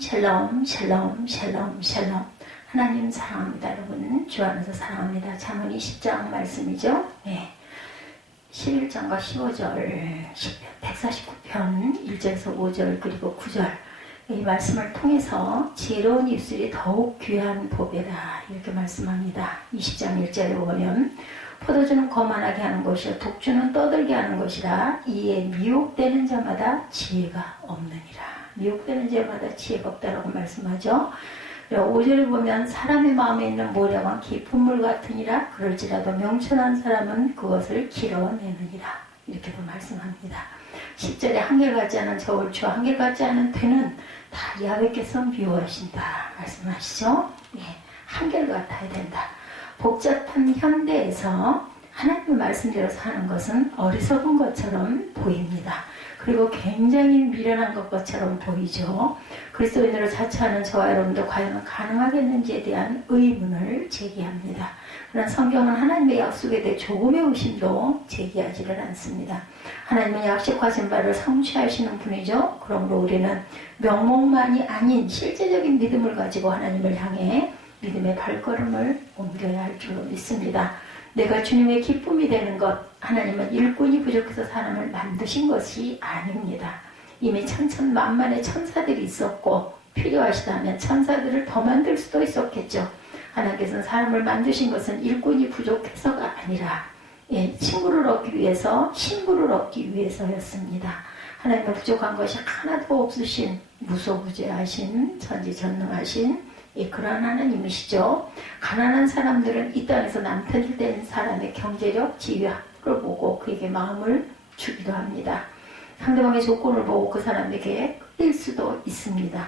샬롬 샬롬 샬롬 샬롬. 하나님 사랑합니다. 여러분 주 안에서 사랑합니다. 잠언 20장 말씀이죠. 네. 11장과 15절 149편 1절에서 5절 그리고 9절 이 말씀을 통해서 지혜로운 입술이 더욱 귀한 보배다 이렇게 말씀합니다. 20장 1절에 보면 포도주는 거만하게 하는 것이요 독주는 떠들게 하는 것이라 이에 미혹되는 자마다 지혜가 없느니라. 미혹되는 자마다 지혜가 없다라고 말씀하죠. 5절을 보면 사람의 마음에 있는 모략은 깊은 물 같으니라 그럴지라도 명철한 사람은 그것을 길어내느니라 이렇게도 말씀합니다. 10절에 한결같지 않은 저울추 한결같지 않은 되는 다 야훼께서 미워하신다 말씀하시죠. 예, 한결같아야 된다. 복잡한 현대에서 하나님의 말씀대로 사는 것은 어리석은 것처럼 보입니다. 그리고 굉장히 미련한 것처럼 보이죠. 그리스도인으로 자처하는 저와 여러분도 과연 가능하겠는지에 대한 의문을 제기합니다. 그러나 성경은 하나님의 약속에 대해 조금의 의심도 제기하지를 않습니다. 하나님은 약속하신 바를 성취하시는 분이죠. 그러므로 우리는 명목만이 아닌 실제적인 믿음을 가지고 하나님을 향해 믿음의 발걸음을 옮겨야 할 줄로 믿습니다. 내가 주님의 기쁨이 되는 것, 하나님은 일꾼이 부족해서 사람을 만드신 것이 아닙니다. 이미 천천만만의 천사들이 있었고 필요하시다면 천사들을 더 만들 수도 있었겠죠. 하나님께서는 사람을 만드신 것은 일꾼이 부족해서가 아니라 친구를 얻기 위해서 신부를 얻기 위해서였습니다. 하나님은 부족한 것이 하나도 없으신 무소부재하신 전지전능하신 그러한 하나님이시죠. 가난한 사람들은 이 땅에서 남편된 사람의 경제력, 지위를 보고 그에게 마음을 주기도 합니다. 상대방의 조건을 보고 그 사람에게 끌릴 수도 있습니다.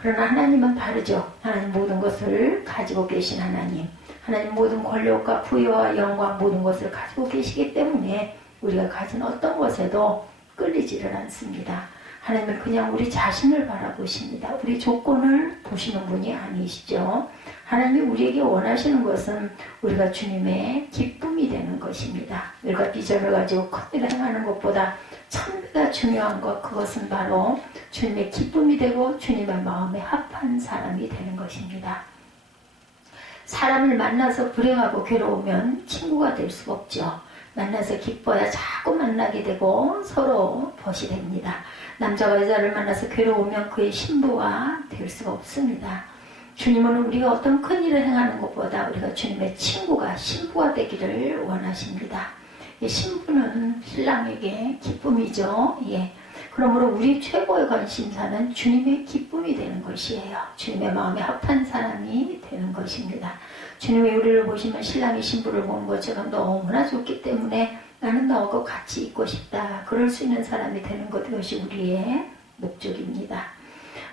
그러나 하나님은 다르죠. 하나님 모든 것을 가지고 계신 하나님. 하나님 모든 권력과 부여와 영광 모든 것을 가지고 계시기 때문에 우리가 가진 어떤 것에도 끌리지를 않습니다. 하나님은 그냥 우리 자신을 바라보십니다. 우리 조건을 보시는 분이 아니시죠. 하나님이 우리에게 원하시는 것은 우리가 주님의 기쁨이 되는 것입니다. 늘과 비전을 가지고 큰 일을 행하는 것보다 1000배가 중요한 것, 그것은 바로 주님의 기쁨이 되고 주님의 마음에 합한 사람이 되는 것입니다. 사람을 만나서 불행하고 괴로우면 친구가 될 수가 없죠. 만나서 기뻐야 자꾸 만나게 되고 서로 벗이 됩니다. 남자가 여자를 만나서 괴로우면 그의 신부가 될 수가 없습니다. 주님은 우리가 어떤 큰 일을 행하는 것보다 우리가 주님의 친구가 신부가 되기를 원하십니다. 신부는 신랑에게 기쁨이죠. 그러므로 우리 최고의 관심사는 주님의 기쁨이 되는 것이에요. 주님의 마음에 합한 사람이 되는 것입니다. 주님의 우리를 보시면 신랑이 신부를 보는 것처럼 너무나 좋기 때문에 나는 너하고 같이 있고 싶다. 그럴 수 있는 사람이 되는 것, 이것이 우리의 목적입니다.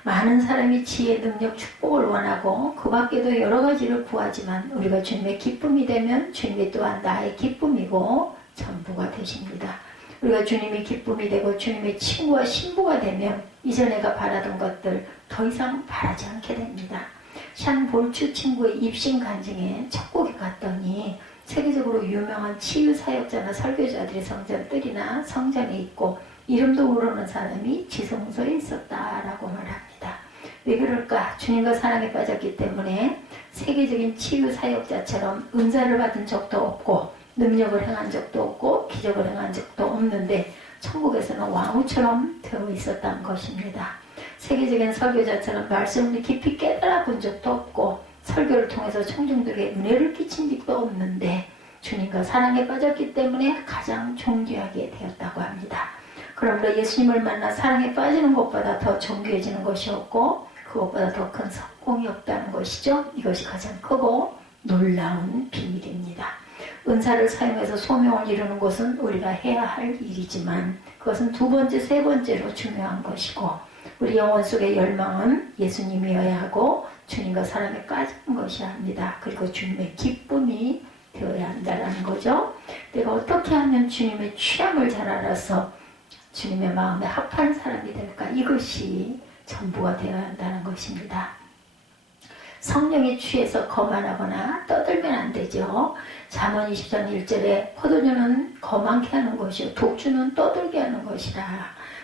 많은 사람이 지혜, 능력, 축복을 원하고 그 밖에도 여러 가지를 구하지만 우리가 주님의 기쁨이 되면 주님이 또한 나의 기쁨이고 전부가 되십니다. 우리가 주님의 기쁨이 되고 주님의 친구와 신부가 되면 이전 내가 바라던 것들 더 이상 바라지 않게 됩니다. 샨 볼추 친구의 입신 간증에 첫 곡에 갔더니 세계적으로 유명한 치유사역자나 설교자들의 성전들이나 성전에 있고 이름도 모르는 사람이 지성소에 있었다라고 말합니다. 왜 그럴까? 주님과 사랑에 빠졌기 때문에 세계적인 치유사역자처럼 은사를 받은 적도 없고 능력을 행한 적도 없고 기적을 행한 적도 없는데 천국에서는 왕후처럼 되어 있었다는 것입니다. 세계적인 설교자처럼 말씀을 깊이 깨달아 본 적도 없고 설교를 통해서 청중들에게 은혜를 끼친 적도 없는데 주님과 사랑에 빠졌기 때문에 가장 존귀하게 되었다고 합니다. 그러므로 예수님을 만나 사랑에 빠지는 것보다 더 존귀해지는 것이 없고 그것보다 더 큰 성공이 없다는 것이죠. 이것이 가장 크고 놀라운 비밀입니다. 은사를 사용해서 소명을 이루는 것은 우리가 해야 할 일이지만 그것은 두 번째, 세 번째로 중요한 것이고 우리 영혼 속의 열망은 예수님이어야 하고 주님과 사랑에 빠지는 것이어야 합니다. 그리고 주님의 기쁨이 되어야 한다는 거죠. 내가 어떻게 하면 주님의 취향을 잘 알아서 주님의 마음에 합한 사람이 될까? 이것이 전부가 되어야 한다는 것입니다. 성령에 취해서 거만하거나 떠들면 안 되죠. 잠언 20장 1절에 포도주는 거만케 하는 것이요 독주는 떠들게 하는 것이라.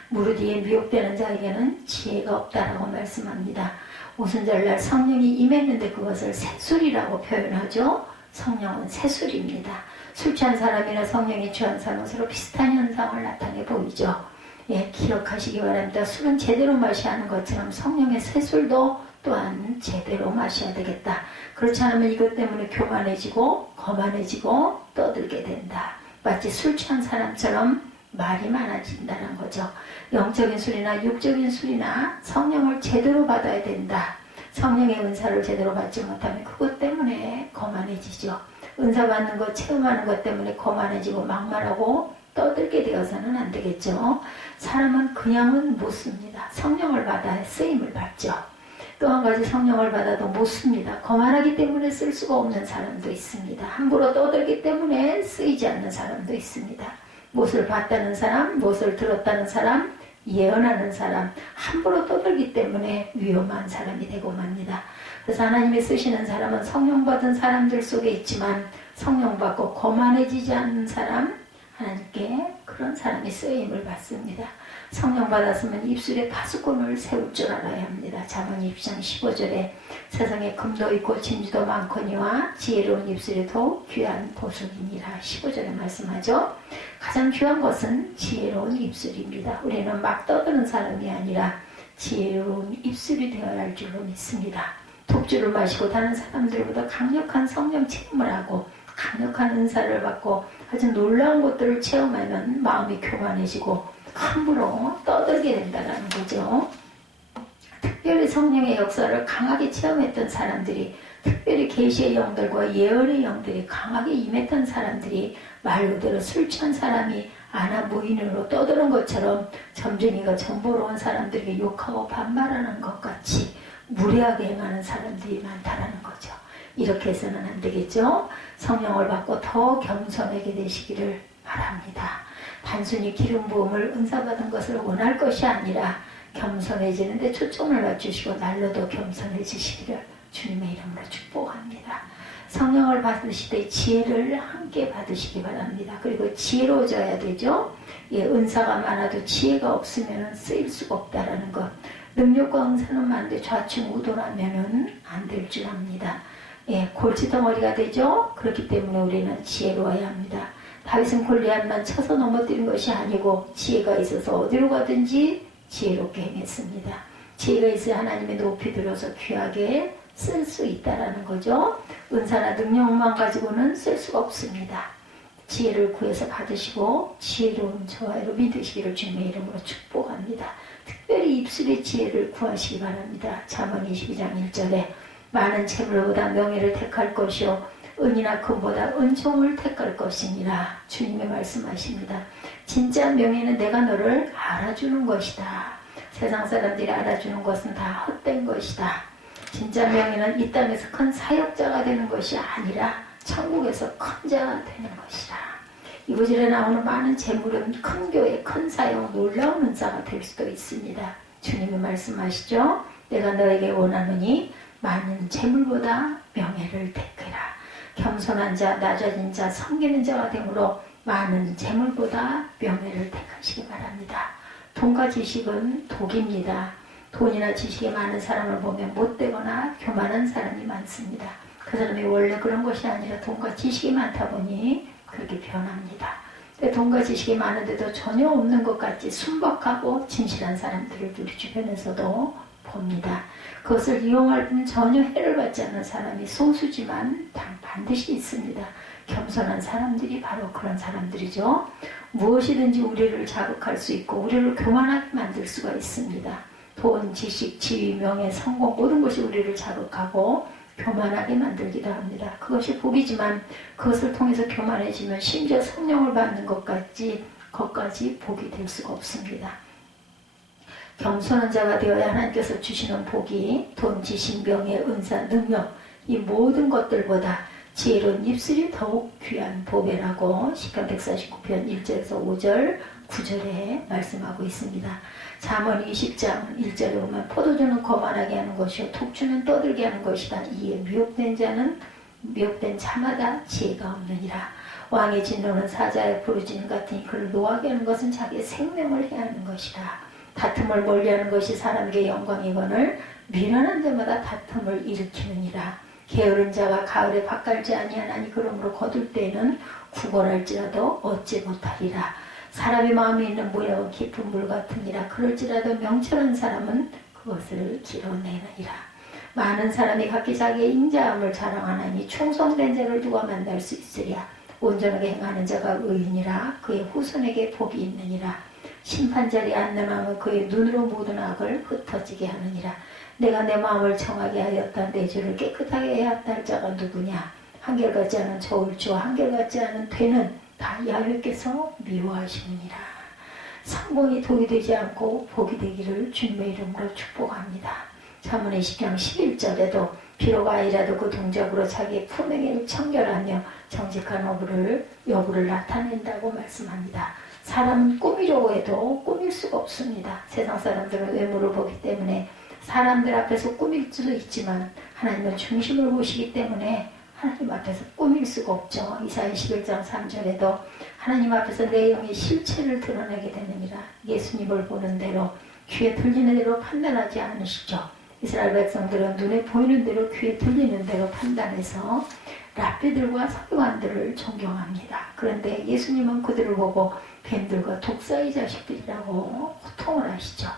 무릇 이에 미혹되는 자에게는 지혜가 없다라고 말씀합니다. 오순절날 성령이 임했는데 그것을 새술이라고 표현하죠. 성령은 새술입니다. 술 취한 사람이나 성령이 취한 사람은 서로 비슷한 현상을 나타내 보이죠. 예, 기억하시기 바랍니다. 술은 제대로 마셔야 하는 것처럼 성령의 새술도 또한 제대로 마셔야 되겠다. 그렇지 않으면 이것 때문에 교만해지고 거만해지고 떠들게 된다. 마치 술 취한 사람처럼 말이 많아진다는 거죠. 영적인 술이나 육적인 술이나 성령을 제대로 받아야 된다. 성령의 은사를 제대로 받지 못하면 그것 때문에 거만해지죠. 은사 받는 것, 체험하는 것 때문에 거만해지고 막말하고 떠들게 되어서는 안 되겠죠. 사람은 그냥은 못 씁니다. 성령을 받아야 쓰임을 받죠. 또 한 가지 성령을 받아도 못 씁니다. 거만하기 때문에 쓸 수가 없는 사람도 있습니다. 함부로 떠들기 때문에 쓰이지 않는 사람도 있습니다. 못을 봤다는 사람, 못을 들었다는 사람, 예언하는 사람, 함부로 떠들기 때문에 위험한 사람이 되고 맙니다. 그래서 하나님이 쓰시는 사람은 성령 받은 사람들 속에 있지만 성령 받고 거만해지지 않는 사람, 하나님께 그런 사람이 쓰임을 받습니다. 성령 받았으면 입술에 파수꾼을 세울 줄 알아야 합니다. 잠언 20장 15절에 세상에 금도 있고 진주도 많거니와 지혜로운 입술이 더욱 귀한 보석이니라 15절에 말씀하죠. 가장 귀한 것은 지혜로운 입술입니다. 우리는 막 떠드는 사람이 아니라 지혜로운 입술이 되어야 할 줄로 믿습니다. 독주를 마시고 다른 사람들보다 강력한 성령 체험을 하고 강력한 은사를 받고 아주 놀라운 것들을 체험하면 마음이 교만해지고 함부로 떠들게 된다는 거죠. 특별히 성령의 역사를 강하게 체험했던 사람들이, 특별히 계시의 영들과 예언의 영들이 강하게 임했던 사람들이 말 그대로 술 취한 사람이 아나 무인으로 떠드는 것처럼 점쟁이가 점보러 온 사람들에게 욕하고 반말하는 것 같이 무례하게 행하는 사람들이 많다는 거죠. 이렇게 해서는 안 되겠죠. 성령을 받고 더 겸손하게 되시기를 바랍니다. 단순히 기름 부음을 은사받은 것을 원할 것이 아니라 겸손해지는데 초점을 맞추시고 날로도 겸손해지시기를 주님의 이름으로 축복합니다. 성령을 받으실 때 지혜를 함께 받으시기 바랍니다. 그리고 지혜로워져야 되죠. 예, 은사가 많아도 지혜가 없으면 쓰일 수가 없다라는 것. 능력과 은사는 많은데 좌충우돌하면 안 될 줄 압니다. 예, 골치덩어리가 되죠. 그렇기 때문에 우리는 지혜로워야 합니다. 다윗은 골리앗만 쳐서 넘어뜨린 것이 아니고 지혜가 있어서 어디로 가든지 지혜롭게 행했습니다. 지혜가 있어야 하나님의 높이 들어서 귀하게 쓸 수 있다라는 거죠. 은사나 능력만 가지고는 쓸 수가 없습니다. 지혜를 구해서 받으시고 지혜로운 저와로 믿으시기를 주님의 이름으로 축복합니다. 특별히 입술의 지혜를 구하시기 바랍니다. 잠언 22장 1절에 많은 재물보다 명예를 택할 것이요 은이나 금보다 은총을 택할 것이니라 주님이 말씀하십니다. 진짜 명예는 내가 너를 알아주는 것이다. 세상 사람들이 알아주는 것은 다 헛된 것이다. 진짜 명예는 이 땅에서 큰 사역자가 되는 것이 아니라 천국에서 큰 자가 되는 것이라. 이 구절에 나오는 많은 재물은 큰 교회, 큰 사역, 놀라운 은사가 될 수도 있습니다. 주님이 말씀하시죠. 내가 너에게 원하노니 많은 재물보다 명예를 택해라. 겸손한 자, 낮아진 자, 섬기는 자가 되므로 많은 재물보다 명예를 택하시기 바랍니다. 돈과 지식은 독입니다. 돈이나 지식이 많은 사람을 보면 못되거나 교만한 사람이 많습니다. 그 사람이 원래 그런 것이 아니라 돈과 지식이 많다 보니 그렇게 변합니다. 돈과 지식이 많은데도 전혀 없는 것 같이 순박하고 진실한 사람들을 우리 주변에서도 봅니다. 그것을 이용할 뿐 전혀 해를 받지 않는 사람이 소수지만 반드시 있습니다. 겸손한 사람들이 바로 그런 사람들이죠. 무엇이든지 우리를 자극할 수 있고 우리를 교만하게 만들 수가 있습니다. 돈, 지식, 지위, 명예, 성공 모든 것이 우리를 자극하고 교만하게 만들기도 합니다. 그것이 복이지만 그것을 통해서 교만해지면 심지어 성령을 받는 것까지 복이 될 수가 없습니다. 겸손한 자가 되어야 하나님께서 주시는 복이 돈, 지식, 명예, 은사, 능력 이 모든 것들보다 지혜로운 입술이 더욱 귀한 보배라고 시편 149편 1절에서 5절 9절에 말씀하고 있습니다. 잠언 20장 1절에 보면 포도주는 거만하게 하는 것이요 독주는 떠들게 하는 것이다. 이에 미혹된 자마다 지혜가 없느니라. 왕의 진노는 사자의 부르짖음 같으니 그를 노하게 하는 것은 자기의 생명을 해하는 것이라. 다툼을 멀리하는 것이 사람에게 영광이거늘 미련한 자마다 다툼을 일으키느니라. 게으른 자가 가을에 밭갈지 아니하나니 그러므로 거둘 때에는 구걸할지라도 얻지 못하리라. 사람의 마음에 있는 무역은 깊은 물 같으니라. 그럴지라도 명철한 사람은 그것을 길어내느니라. 많은 사람이 각기 자기의 인자함을 자랑하나니 충성된 자를 누가 만날 수 있으랴. 온전하게 행하는 자가 의인이라. 그의 후손에게 복이 있느니라. 심판자리에 앉는 그의 눈으로 모든 악을 흩어지게 하느니라. 내가 내 마음을 정하게 하였다. 내 죄를 깨끗하게 해왔다 할 자가 누구냐. 한결같지 않은 저울주와 한결같지 않은 되는 다 야훼께서 미워하시느니라. 성공이 독이 되지 않고 복이 되기를 주님의 이름으로 축복합니다. 잠언의 10장 11절에도 비록 아이라도 그 동작으로 자기의 품행을 청결하며 정직한 여부를 나타낸다고 말씀합니다. 사람은 꾸미려고 해도 꾸밀 수가 없습니다. 세상 사람들은 외모를 보기 때문에 사람들 앞에서 꾸밀 수도 있지만 하나님은 중심을 보시기 때문에 하나님 앞에서 꾸밀 수가 없죠. 이사야 11장 3절에도 하나님 앞에서 내 영의 실체를 드러내게 되느니라. 예수님을 보는 대로 귀에 들리는 대로 판단하지 않으시죠. 이스라엘 백성들은 눈에 보이는 대로 귀에 들리는 대로 판단해서 랍비들과 서기관들을 존경합니다. 그런데 예수님은 그들을 보고 뱀들과 독사의 자식들이라고 호통을 하시죠.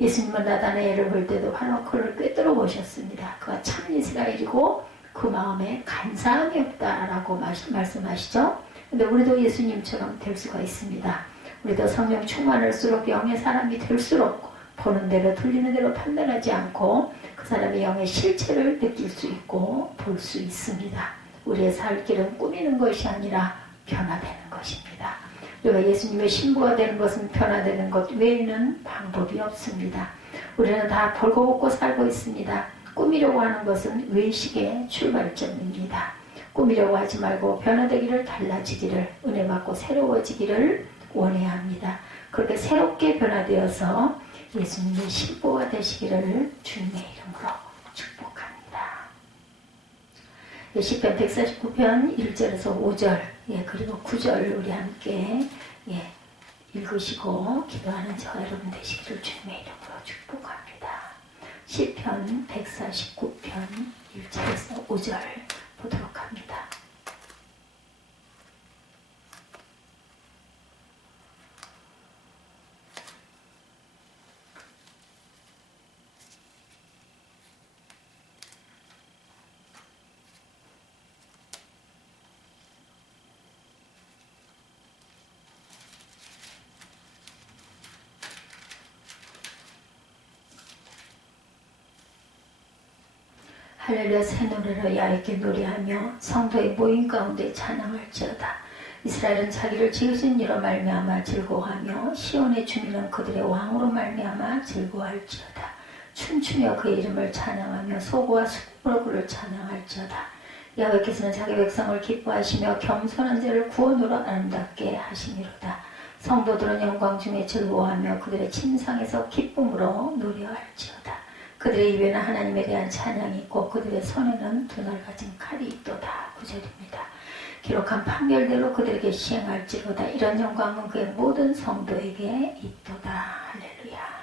예수님은 나다나엘을 볼 때도 바로 그를 꿰뚫어 보셨습니다. 그가 참 이스라엘이고 그 마음에 간사함이 없다라고 말씀하시죠. 근데 우리도 예수님처럼 될 수가 있습니다. 우리도 성령 충만할수록 영의 사람이 될수록 보는 대로 들리는 대로 판단하지 않고 그 사람의 영의 실체를 느낄 수 있고 볼 수 있습니다. 우리의 살 길은 꾸미는 것이 아니라 변화되는 것입니다. 우리가 예수님의 신부가 되는 것은 변화되는 것 외에는 방법이 없습니다. 우리는 다 벌거벗고 살고 있습니다. 꾸미려고 하는 것은 외식의 출발점입니다. 꾸미려고 하지 말고 변화되기를, 달라지기를, 은혜 받고 새로워지기를 원해야 합니다. 그렇게 새롭게 변화되어서 예수님의 신부가 되시기를 주님의 이름으로 축복합니다. 시편 149편 1절에서 5절 그리고 9절 우리 함께 읽으시고 기도하는 저와 여러분 되시기를 주님의 이름으로 축복합니다. 시편 149편 1절에서 5절 보도록 합니다. 할렐루야 새 노래로 야외께 노래하며 성도의 모임 가운데 찬양할지어다. 이스라엘은 자기를 지으신 이로 말미암아 즐거워하며 시온의 주민은 그들의 왕으로 말미암아 즐거워할지어다. 춤추며 그의 이름을 찬양하며 소고와 수금으로 그를 찬양할지어다. 야훼께서는 자기 백성을 기뻐하시며 겸손한 자를 구원으로 아름답게 하시니로다. 성도들은 영광 중에 즐거워하며 그들의 침상에서 기쁨으로 노래할지어다. 그들의 입에는 하나님에 대한 찬양이 있고 그들의 손에는 두 날 가진 칼이 있도다. 9절입니다. 기록한 판결대로 그들에게 시행할지로다. 이런 영광은 그의 모든 성도에게 있도다. 할렐루야.